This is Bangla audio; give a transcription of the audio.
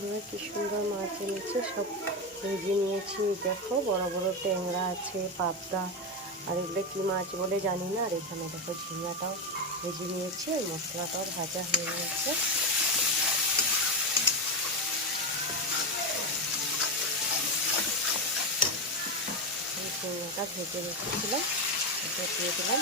বন্ধুরা কি সুন্দর মাছ এনেছে, সব ভেজে নিয়েছি। দেখো বড় বড় ট্যাংরা আছে, পাবদা, আর এগুলো কি মাছ বলে জানি না। আর এখানে দেখো ঝিঙাটাও ভেজে নিয়েছি, মশলাটাও ভাজা হয়ে গেছে। ঝিঙাটা ভেজে রেখেছিলাম, এটা দিয়ে দিলাম।